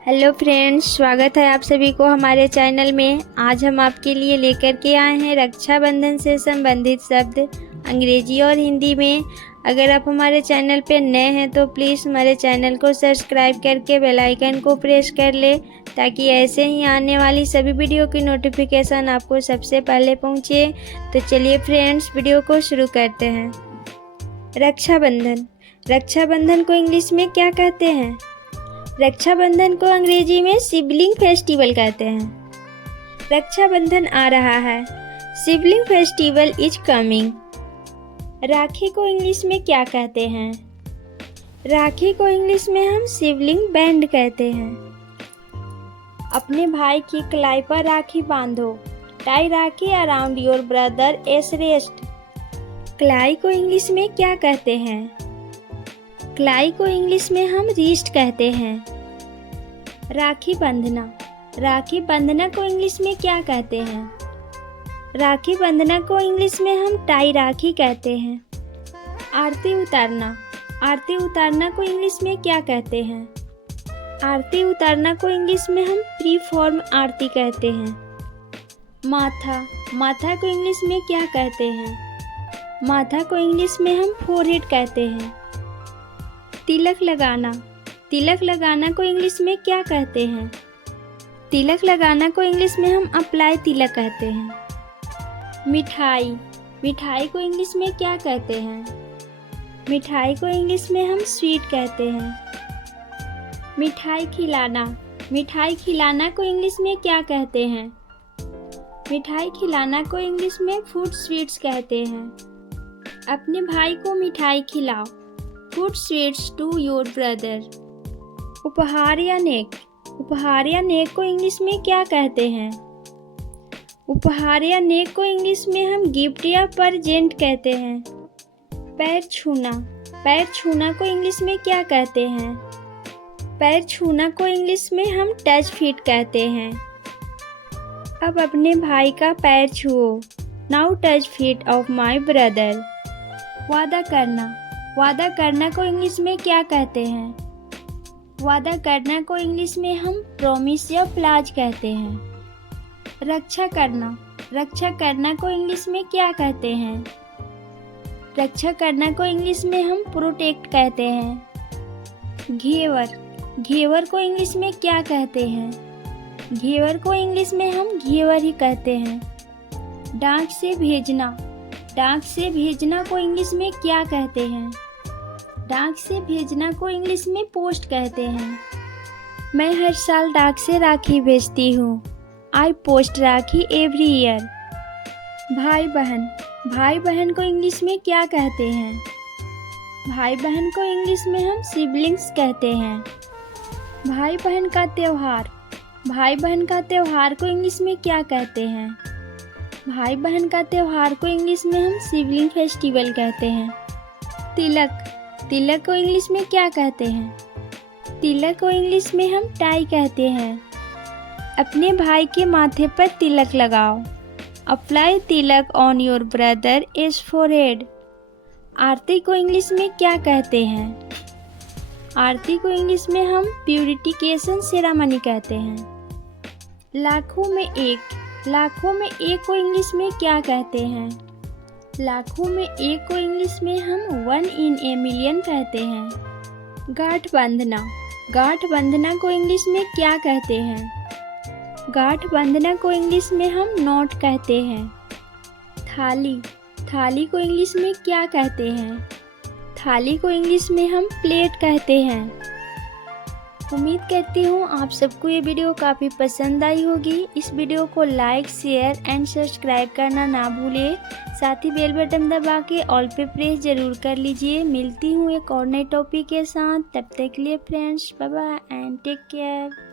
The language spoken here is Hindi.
हेलो फ्रेंड्स, स्वागत है आप सभी को हमारे चैनल में। आज हम आपके लिए लेकर के आए हैं रक्षाबंधन से संबंधित शब्द अंग्रेजी और हिंदी में। अगर आप हमारे चैनल पर नए हैं तो प्लीज़ हमारे चैनल को सब्सक्राइब करके बेल आइकन को प्रेस कर ले, ताकि ऐसे ही आने वाली सभी वीडियो की नोटिफिकेशन आपको सबसे पहले पहुँचे। तो चलिए फ्रेंड्स, वीडियो को शुरू करते हैं। रक्षाबंधन। रक्षाबंधन को इंग्लिश में क्या कहते हैं? रक्षाबंधन को अंग्रेजी में सिबलिंग फेस्टिवल कहते हैं। रक्षाबंधन आ रहा है, सिबलिंग फेस्टिवल इज कमिंग। राखी को इंग्लिश में क्या कहते हैं? राखी को इंग्लिश में हम सिबलिंग बैंड कहते हैं। अपने भाई की कलाई पर राखी बांधो, tie rakhi around your brother as wrist. कलाई को इंग्लिश में क्या कहते हैं? कलाई को इंग्लिश में हम रिस्ट कहते हैं। राखी बंधना। राखी बंधना को इंग्लिश में क्या कहते हैं? राखी बंधना को इंग्लिश में हम टाई राखी कहते हैं। आरती उतारना। आरती उतारना को इंग्लिश में क्या कहते हैं? आरती उतारना को इंग्लिश में हम प्री फॉर्म आरती कहते हैं। माथा। माथा को इंग्लिश में क्या कहते हैं? माथा को इंग्लिश में हम फोरहेड कहते हैं। तिलक लगाना। तिलक लगाना को इंग्लिश में क्या कहते हैं? तिलक लगाना को इंग्लिश में हम अप्लाई तिलक कहते हैं। मिठाई। मिठाई को इंग्लिश में क्या कहते हैं? मिठाई को इंग्लिश में हम स्वीट कहते हैं। मिठाई खिलाना। मिठाई खिलाना को इंग्लिश में क्या कहते हैं? मिठाई खिलाना को इंग्लिश में फूड स्वीट्स कहते हैं। अपने भाई को मिठाई खिलाओ, food sweets to your brother. उपहार या नेक। उपहार या नेक को इंग्लिश में क्या कहते हैं? उपहार या नेक को इंग्लिश में हम गिफ्ट या प्रेजेंट कहते हैं। पैर छूना। पैर छूना को इंग्लिश में क्या कहते हैं? पैर छूना को इंग्लिश में हम टच फीट कहते हैं। अब अपने भाई का पैर छुओ, now touch feet of my brother. वादा करना। वादा करना को इंग्लिश में क्या कहते हैं? वादा करना को इंग्लिश में हम प्रॉमिस या प्लाज कहते हैं। रक्षा करना। रक्षा करना को इंग्लिश में क्या कहते हैं? रक्षा करना को इंग्लिश में हम प्रोटेक्ट कहते हैं। घेवर। घेवर को इंग्लिश में क्या कहते हैं? घेवर को इंग्लिश में हम घेवर ही कहते हैं। डाक से भेजना। डाक से भेजना को इंग्लिश में क्या कहते हैं? डाक से भेजना को इंग्लिश में पोस्ट कहते हैं। मैं हर साल डाक से राखी भेजती हूँ, I post rakhi every year. भाई बहन। भाई बहन को इंग्लिश में क्या कहते हैं? भाई बहन को इंग्लिश में हम सिबलिंग्स कहते हैं। भाई बहन का त्योहार। भाई बहन का त्योहार को इंग्लिश में क्या कहते हैं? भाई बहन का त्योहार को इंग्लिश में हम सिबलिंग फेस्टिवल कहते हैं। तिलक। तिलक को इंग्लिश में क्या कहते हैं? तिलक को इंग्लिश में हम टाई कहते हैं। अपने भाई के माथे पर तिलक लगाओ, apply tilak on your brother as forehead. Aarti को इंग्लिश में क्या कहते हैं? आरती को इंग्लिश में हम प्यूरिटिकेशन सेरेमनी कहते हैं। लाखों में एक। लाखों में एक को इंग्लिश में क्या कहते हैं? लाखों में एक को इंग्लिश में हम 1 in a million कहते हैं। गांठ बांधना। गांठ बांधना को इंग्लिश में क्या कहते हैं? गांठ बांधना को इंग्लिश में हम नॉट कहते हैं। थाली। थाली को इंग्लिश में क्या कहते हैं? थाली को इंग्लिश में हम प्लेट कहते हैं। उम्मीद करती हूँ आप सबको ये वीडियो काफ़ी पसंद आई होगी। इस वीडियो को लाइक, शेयर एंड सब्सक्राइब करना ना भूलें। साथ ही बेल बटन दबा के ऑल पे प्रेस ज़रूर कर लीजिए। मिलती हूँ एक और नए टॉपिक के साथ। तब तक के लिए friends, bye bye and take care.